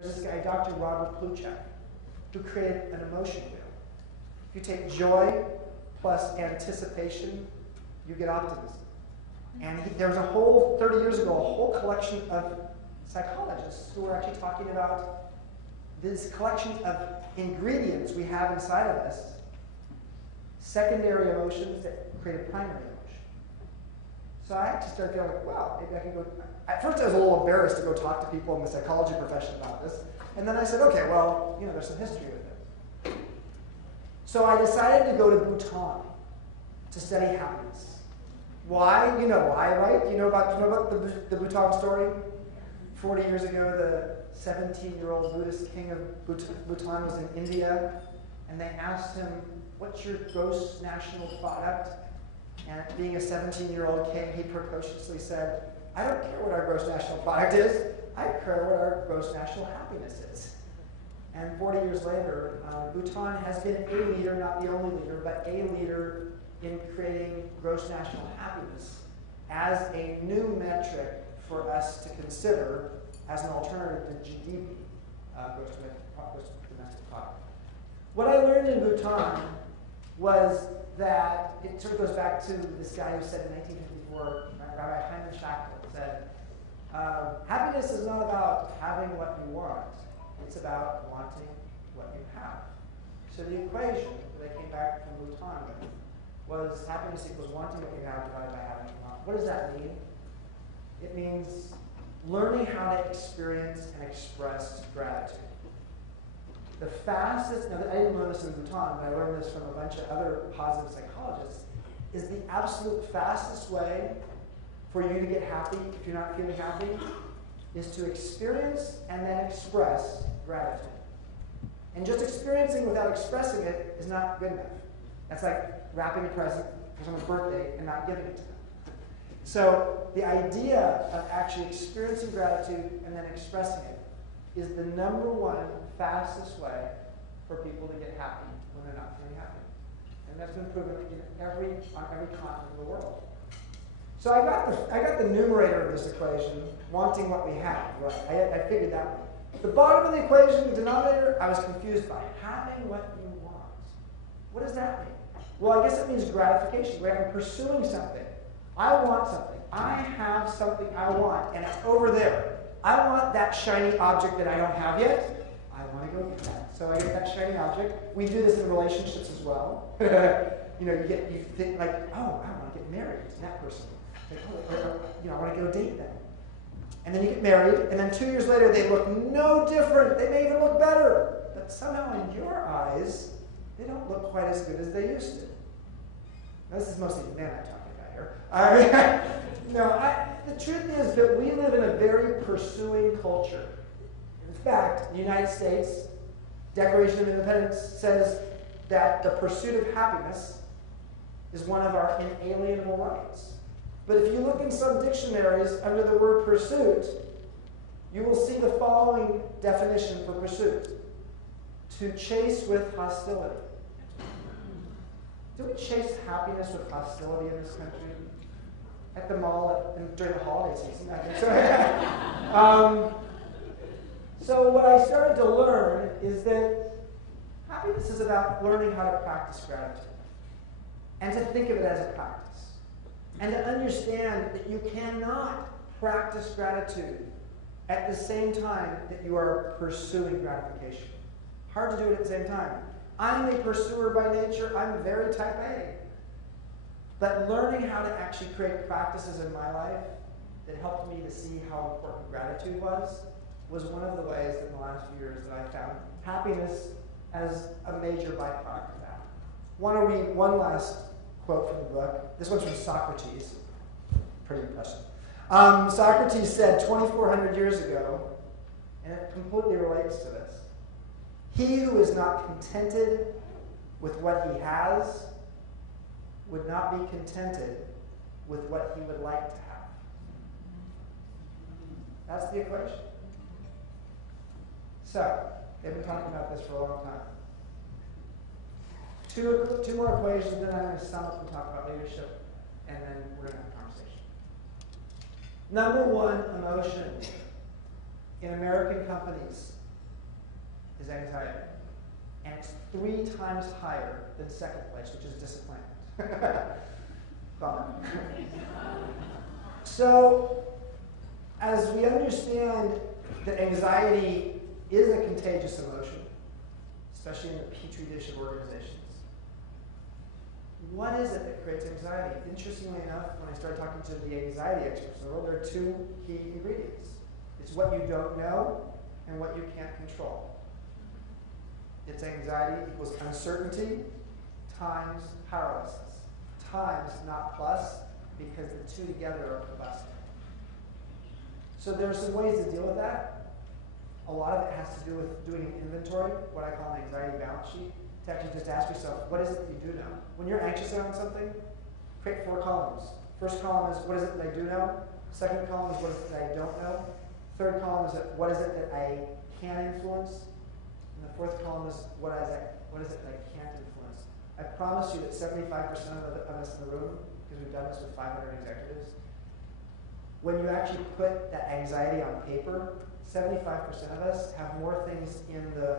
There's this guy, Dr. Robert Plutchik, who created an emotion wheel. If you take joy plus anticipation, you get optimism. And there was a whole, 30 years ago, a whole collection of psychologists who were actually talking about this collection of ingredients we have inside of us, secondary emotions that create a primary emotion. So I actually started feeling like, wow, maybe I can go. At first I was a little embarrassed to go talk to people in the psychology profession about this. And then I said, okay, well, there's some history with it. So I decided to go to Bhutan to study happiness. Why? You know why, right? You know about the Bhutan Story? 40 years ago, the 17-year-old Buddhist king of Bhutan was in India, and they asked him, what's your gross national product? And being a 17-year-old king, he precociously said, I don't care what our gross national product is, I care what our gross national happiness is. And 40 years later, Bhutan has been a leader, not the only leader, but a leader in creating gross national happiness as a new metric for us to consider as an alternative to GDP, gross domestic product. What I learned in Bhutan was that it sort of goes back to this guy who said in 1954, Rabbi Hyman Shackle said, happiness is not about having what you want, it's about wanting what you have. So the equation that I came back from Bhutan with was happiness equals wanting what you have divided by having what you want. What does that mean? It means learning how to experience and express gratitude. The fastest, now I didn't learn this in Bhutan, but I learned this from a bunch of other positive psychologists, is the absolute fastest way for you to get happy if you're not feeling happy is to experience and then express gratitude. And just experiencing without expressing it is not good enough. That's like wrapping a present for someone's birthday and not giving it to them. So the idea of actually experiencing gratitude and then expressing it is the number one fastest way for people to get happy when they're not feeling happy. And that's been proven on every continent of the world. So I got the numerator of this equation, wanting what we have, right? I figured that one. The bottom of the equation, the denominator, I was confused by. Having what you want. What does that mean? Well, I guess it means gratification, where I'm pursuing something. I want something. I have something I want, and it's over there. I want that shiny object that I don't have yet. I want to go get that. So I get that shiny object. We do this in relationships as well. You think like, oh, I want to get married to that person. Like, I want to go date them. And then you get married, and then 2 years later they look no different. They may even look better. But somehow in your eyes, they don't look quite as good as they used to. Now, this is mostly men I'm talking about here. The truth is that we live in a very pursuing culture. In fact, the United States Declaration of Independence says that the pursuit of happiness is one of our inalienable rights. But if you look in some dictionaries under the word pursuit, you will see the following definition for pursuit. To chase with hostility. Do we chase happiness with hostility in this country? At the mall during the holiday season, I think so. So what I started to learn is that happiness is about learning how to practice gratitude. And to think of it as a practice. And to understand that you cannot practice gratitude at the same time that you are pursuing gratification. Hard to do it at the same time. I'm a pursuer by nature. I'm very type A. But learning how to actually create practices in my life that helped me to see how important gratitude was one of the ways in the last few years that I found happiness as a major byproduct of that. I want to read one last quote from the book. This one's from Socrates. Pretty impressive. Socrates said 2,400 years ago, and it completely relates to this, he who is not contented with what he has would not be contented with what he would like to have. That's the equation. So, they've been talking about this for a long time. Two more equations, then I'm going to sum up and talk about leadership, and then we're going to have a conversation. Number one emotion in American companies is anxiety. And it's 3 times higher than second place, which is disappointment. Bummer. So, as we understand that anxiety is a contagious emotion, especially in the petri dish of organizations, what is it that creates anxiety? Interestingly enough, when I started talking to the anxiety experts in the world, there are 2 key ingredients. It's what you don't know and what you can't control. It's anxiety equals uncertainty times powerlessness. Times, not plus, because the 2 together are combusting. So there are some ways to deal with that. A lot of it has to do with doing an inventory, what I call an anxiety balance sheet, to actually just ask yourself, what is it that you do know? When you're anxious around something, create 4 columns. First column is, what is it that I do know? Second column is, what is it that I don't know? Third column is, what is it that I can influence? And the 4th column is, what is it that I can't influence? I promise you that 75% of us in the room, because we've done this with 500 executives, when you actually put that anxiety on paper, 75% of us have more things in the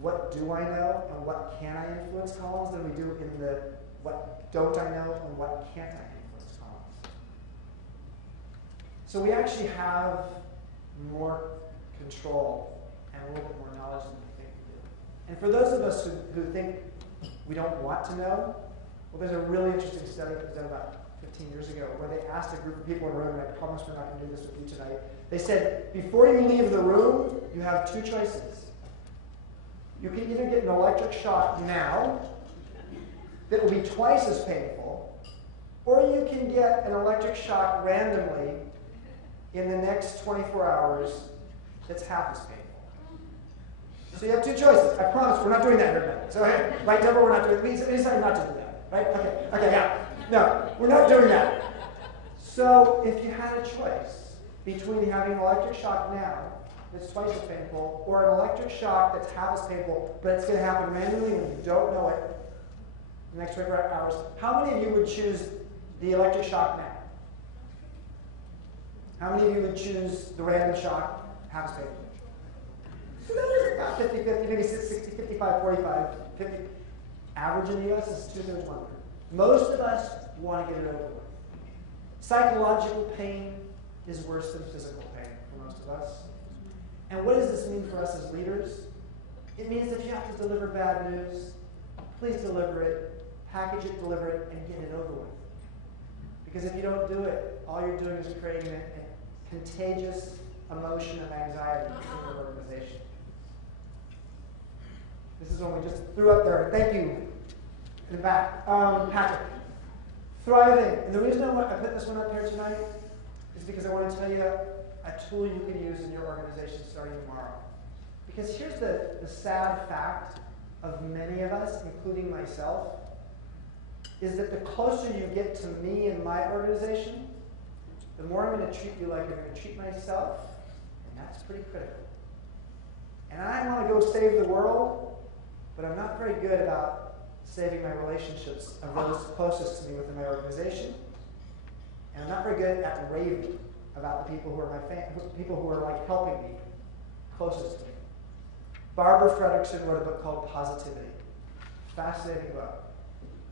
what do I know and what can I influence columns than we do in the what don't I know and what can't I influence columns. So we actually have more control and a little bit more knowledge than we think we do. And for those of us who think we don't want to know, well, there's a really interesting study that was done about 15 years ago where they asked a group of people in a room, and I promise we're not going to do this with you tonight. They said, before you leave the room, you have 2 choices. You can either get an electric shock now that will be twice as painful, or you can get an electric shock randomly in the next 24 hours that's half as painful. So you have 2 choices. I promise we're not doing that here tonight. So hey, right, Deborah, we're not doing it. We decided not to do that. Right? Okay, yeah. No, we're not doing that. So if you had a choice between having an electric shock now that's twice as painful, or an electric shock that's half as painful, but it's going to happen randomly when you don't know it in the next 24 hours, how many of you would choose the electric shock now? How many of you would choose the random shock half as painful? So there's about 50-50, maybe 60, 55, 45, 50. Average in the US is 2/3, 1/3. Most of us want to get it over with. Psychological pain is worse than physical pain for most of us. And what does this mean for us as leaders? It means that if you have to deliver bad news, please deliver it, package it, deliver it, and get it over with. Because if you don't do it, all you're doing is creating a contagious emotion of anxiety in your organization. This is one we just threw up there. Thank you. In the back. Patrick. Thriving. And the reason I put this one up here tonight is because I want to tell you a tool you can use in your organization starting tomorrow. Because here's the sad fact of many of us, including myself, is that the closer you get to me and my organization, the more I'm going to treat you like I'm going to treat myself, and that's pretty critical. And I want to go save the world, but I'm not very good about saving my relationships of those closest to me within my organization. And I'm not very good at raving about the people who are people who are like helping me closest to me. Barbara Fredrickson wrote a book called Positivity. Fascinating book.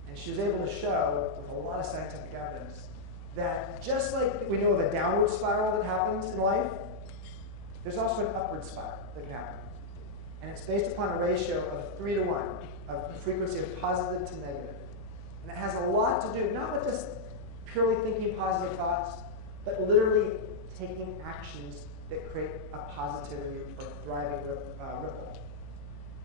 And she was able to show, with a lot of scientific evidence, that just like we know of a downward spiral that happens in life, there's also an upward spiral that can happen. And it's based upon a ratio of 3 to 1, of frequency of positive to negative. And it has a lot to do, not with just purely thinking positive thoughts, but literally taking actions that create a positivity or thriving ripple.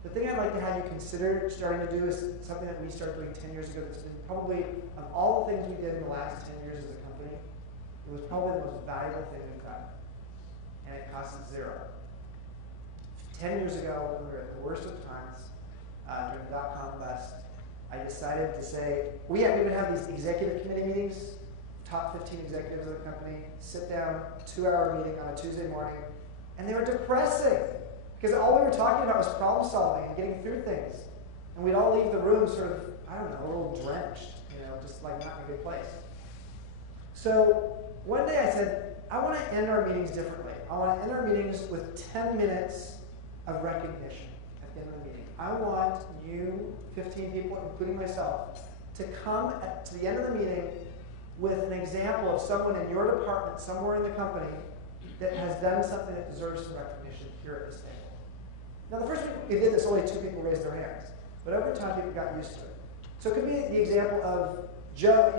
The thing I'd like to have you consider starting to do is something that we started doing 10 years ago that's been probably, of all the things we did in the last 10 years as a company, it was probably the most valuable thing we've done. And it cost us 0. 10 years ago, when we were at the worst of times, during the dot-com bust, I decided to say, we would have these executive committee meetings, top 15 executives of the company, sit down, 2-hour meeting on a Tuesday morning, and they were depressing, because all we were talking about was problem solving and getting through things. And we'd all leave the room sort of, I don't know, a little drenched, just like not in a good place. So one day I said, I want to end our meetings differently. I want to end our meetings with 10 minutes of recognition the end of the meeting, I want you, 15 people, including myself, to come to the end of the meeting with an example of someone in your department, somewhere in the company, that has done something that deserves some recognition here at this table. Now, the first week we did this, only 2 people raised their hands. But over time, people got used to it. So it could be the example of Joe,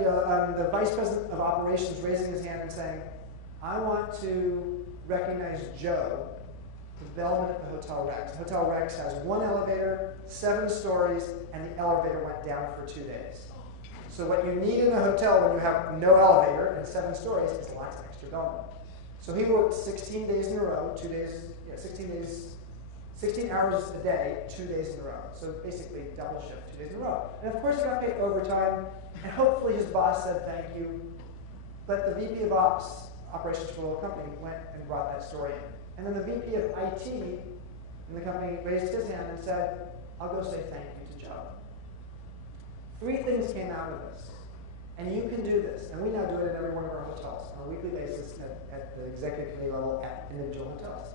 the vice president of operations raising his hand and saying, I want to recognize Joe for development at the Hotel Rex. The Hotel Rex has 1 elevator, 7 stories, and the elevator went down for 2 days. So what you need in a hotel when you have no elevator and 7 stories is lots of extra development. So he worked 16 days in a row, 2 days, 16 hours a day, 2 days in a row. So basically double shift, 2 days in a row. And of course he got paid overtime, and hopefully his boss said thank you. But the VP of operations for the whole company went and brought that story in. And then the VP of IT in the company raised his hand and said, I'll go say thank you to Joe. 3 things came out of this. And you can do this. And we now do it at every one of our hotels on a weekly basis at the executive committee level at individual hotels.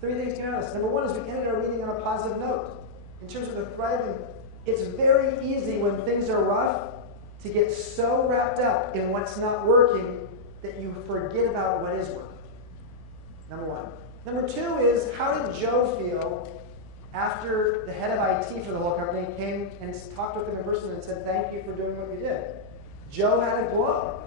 3 things came out of this. Number 1 is we ended our meeting on a positive note. In terms of the thriving, it's very easy when things are rough to get so wrapped up in what's not working that you forget about what is working. Number 1. Number 2 is, how did Joe feel after the head of IT for the whole company came and talked with him in person and said, thank you for doing what you did? Joe had a glow.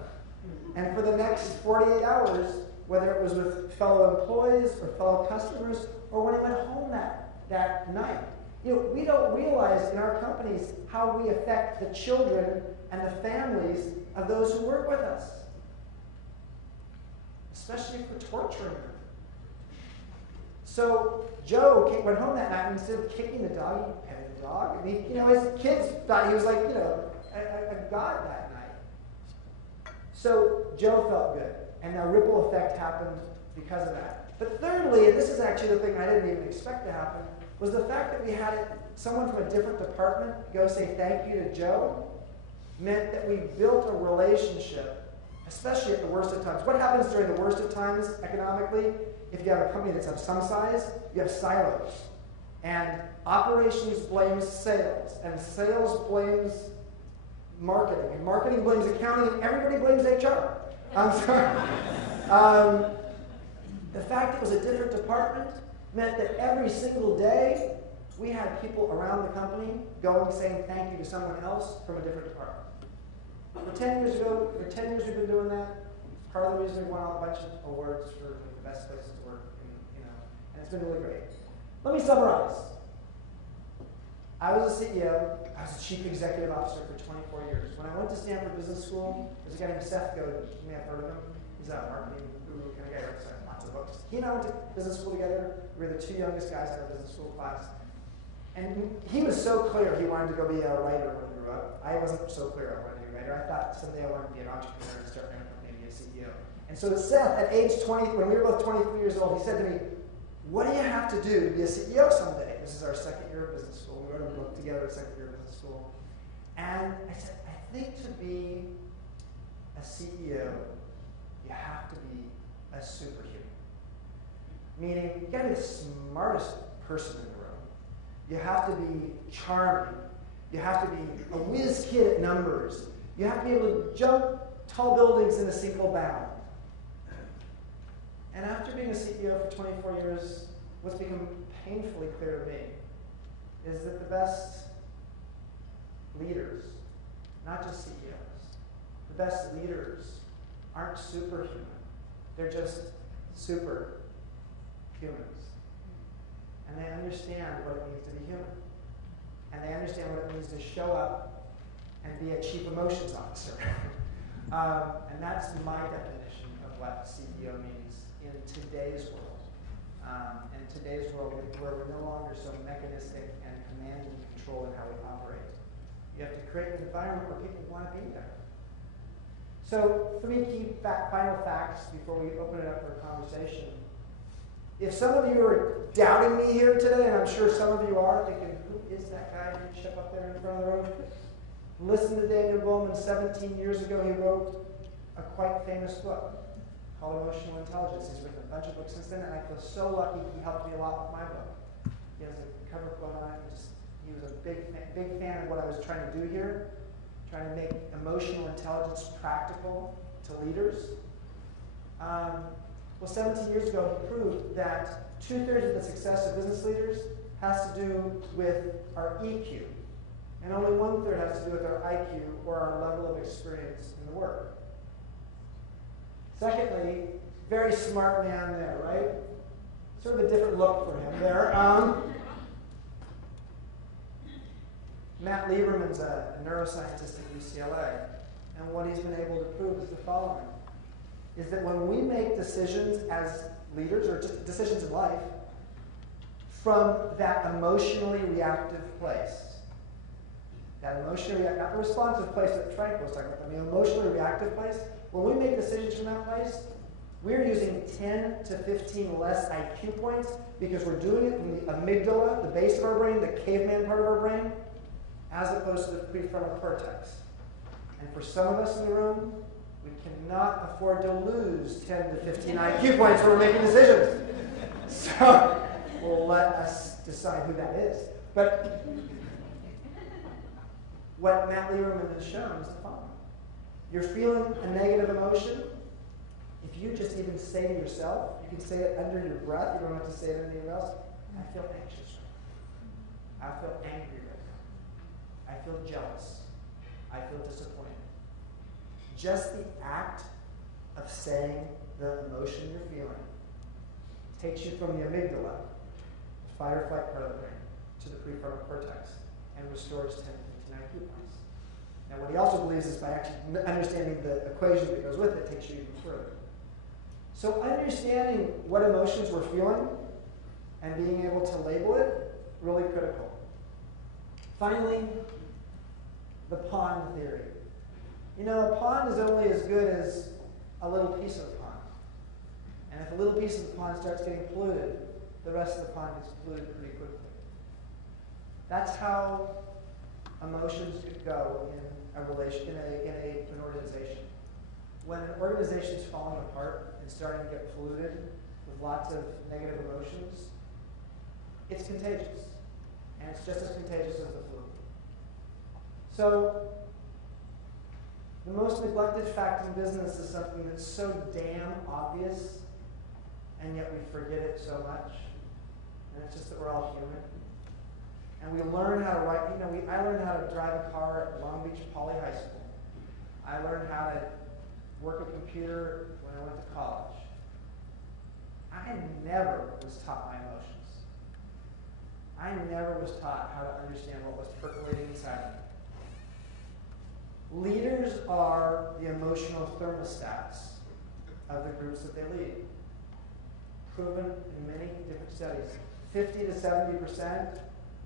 And for the next 48 hours, whether it was with fellow employees or fellow customers, or when he went home that night, we don't realize in our companies how we affect the children and the families of those who work with us, especially if we're torturing them. So Joe went home that night, and instead of kicking the dog, he petted the dog. And his kids thought he was like, a god that night. So Joe felt good, and the ripple effect happened because of that. But thirdly, and this is actually the thing I didn't even expect to happen, was the fact that we had someone from a different department go say thank you to Joe meant that we built a relationship, especially at the worst of times. What happens during the worst of times economically? If you have a company that's of some size, you have silos. And operations blames sales, and sales blames marketing, and marketing blames accounting, and everybody blames HR. I'm sorry. The fact it was a different department meant that every single day we had people around the company going saying thank you to someone else from a different department. For 10 years we've been doing that. It's part of the reason we won a bunch of awards for the best places to work, and it's been really great. Let me summarize. I was a CEO. I was a chief executive officer for 24 years. When I went to Stanford Business School, there's a guy named Seth Godin. You may have heard of him. He's a marketing guru kind of guy, writes lots of books. He and I went to business school together. We were the 2 youngest guys in our business school class. And he was so clear he wanted to go be a writer when he grew up. I wasn't so clear I wanted to be a writer. I thought someday I wanted to be an entrepreneur and start my own company and be a CEO. And so Seth, at age 20, when we were both 23 years old, he said to me, what do you have to do to be a CEO someday? This is our 2nd year of business school. We wrote a book together at 2nd year of business school. And I said, I think to be a CEO, you have to be a superhuman. Meaning, you got to be the smartest person in the room. You have to be charming. You have to be a whiz kid at numbers. You have to be able to jump tall buildings in a single bound. And after being a CEO for 24 years, what's become painfully clear to me is that the best leaders, not just CEOs, the best leaders aren't superhuman. They're just super humans. And they understand what it means to be human. And they understand what it means to show up and be a chief emotions officer. And that's my definition of what CEO means in today's world. In today's world where we're no longer so mechanistic and command and control in how we operate. You have to create an environment where people want to be there. So 3 key final facts before we open it up for a conversation. If some of you are doubting me here today, and I'm sure some of you are, thinking, who is that guy who showed up there in front of the room? Listen to Daniel Goleman. 17 years ago, he wrote a quite famous book called Emotional Intelligence. He's written a bunch of books since then, and I feel so lucky he helped me a lot with my book. He has a cover quote big fan of what I was trying to do here, trying to make emotional intelligence practical to leaders. Well, 17 years ago, he proved that 2/3 of the success of business leaders has to do with our EQ, and only 1/3 has to do with our IQ or our level of experience in the work. Secondly, very smart man there, right? Sort of a different look for him there. Matt Lieberman's a neuroscientist at UCLA, and what he's been able to prove is the following, is that when we make decisions as leaders, or just decisions in life, from that emotionally reactive place, that emotionally reactive, not the responsive place that Frank was talking about, but the emotionally reactive place, when we make decisions from that place, we're using 10 to 15 less IQ points because we're doing it from the amygdala, the base of our brain, the caveman part of our brain, as opposed to the prefrontal cortex. And for some of us in the room, we cannot afford to lose 10 to 15 IQ points when we're making decisions. So we'll let us decide who that is. But what Matt Lieberman has shown is the following. You're feeling a negative emotion. If you just even say to yourself, you can say it under your breath, you don't have to say it anywhere else, I feel anxious right now. I feel angry right now. I feel jealous. I feel disappointed. Just the act of saying the emotion you're feeling takes you from the amygdala, the fight or flight part of the brain, to the prefrontal cortex and restores 10 to 15 IQ points. Now, what he also believes is by actually understanding the equation that goes with it, takes you even further. So understanding what emotions we're feeling and being able to label it, really critical. Finally, the pond theory. You know, a pond is only as good as a little piece of the pond. And if a little piece of the pond starts getting polluted, the rest of the pond gets polluted pretty quickly. That's how emotions could go in a relation, in an organization. When an organization is falling apart and starting to get polluted with lots of negative emotions, it's contagious. And it's just as contagious as the flu. So, the most neglected fact in business is something that's so damn obvious, and yet we forget it so much. And it's just that we're all human. And we learn how to write, I learned how to drive a car at Long Beach Poly High School. I learned how to work a computer when I went to college. I never was taught my emotions. I never was taught how to understand what was percolating inside of me. Leaders are the emotional thermostats of the groups that they lead. Proven in many different studies. 50 to 70%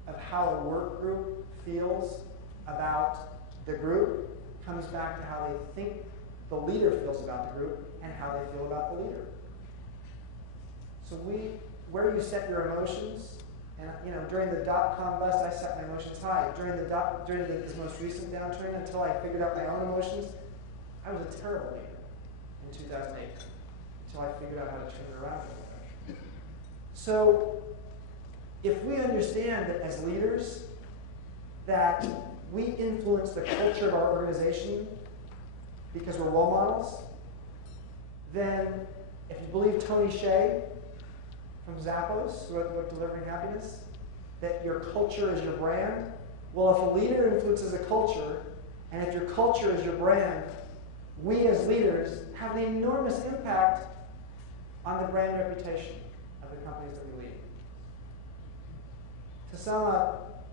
of how a work group feels about the group comes back to how they think the leader feels about the group and how they feel about the leader. So where you set your emotions, and during the dot-com bust, I set my emotions high. During this most recent downturn, until I figured out my own emotions, I was a terrible leader in 2008. Until I figured out how to turn it around. So, if we understand that as leaders, that we influence the culture of our organization because we're role models, then if you believe Tony Hsieh from Zappos, who wrote the book Delivering Happiness, that your culture is your brand, well, if a leader influences a culture, and if your culture is your brand, we as leaders have an enormous impact on the brand reputation of the companies that we lead. To sum up,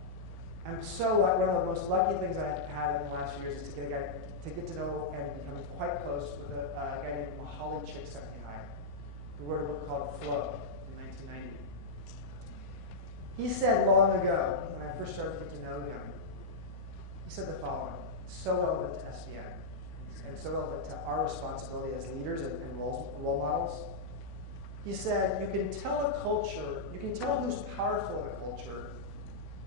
I'm so lucky. One of the most lucky things I've had in the last few years is to get to know and become quite close with a guy named Mahaly Csikszentmihalyi, who wrote a book called Flow in 1990. He said long ago, when I first started to get to know him, he said the following, so relevant to SVN, and so relevant to our responsibility as leaders and role models. He said, you can tell a culture, you can tell who's powerful in a culture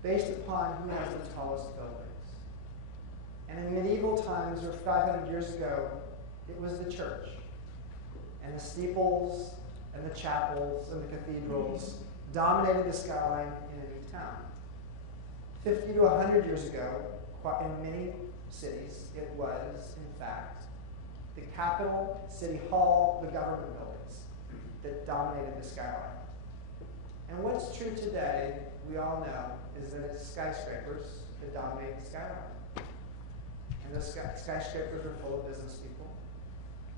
based upon who has the tallest buildings. And in medieval times, or 500 years ago, it was the church. And the steeples, and the chapels, and the cathedrals dominated the skyline in any town. 50 to 100 years ago, in many cities, it was, in fact, the Capitol, City Hall, the government buildings that dominated the skyline. And what's true today, we all know, is that it's skyscrapers that dominate the skyline. And those skyscrapers are full of business people.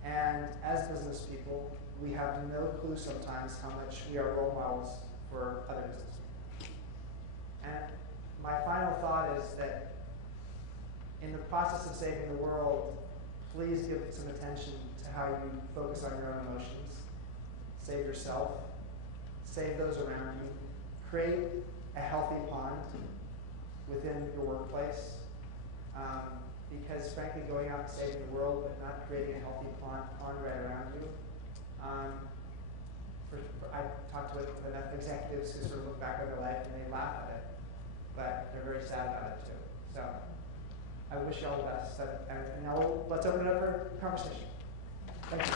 And as business people, we have no clue sometimes how much we are role models for other business people. And my final thought is that in the process of saving the world, please give some attention to how you focus on your own emotions. Save yourself. Save those around you. Create a healthy pond within your workplace. Because frankly, going out and saving the world but not creating a healthy pond right around you. I talked with enough executives who sort of look back on their life and they laugh at it, but they're very sad about it too. So I wish you all the best. And now let's open it up for conversation. Thank you.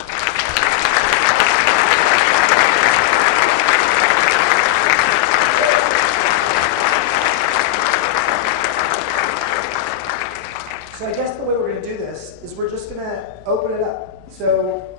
So I guess the way we're going to do this is we're just going to open it up. So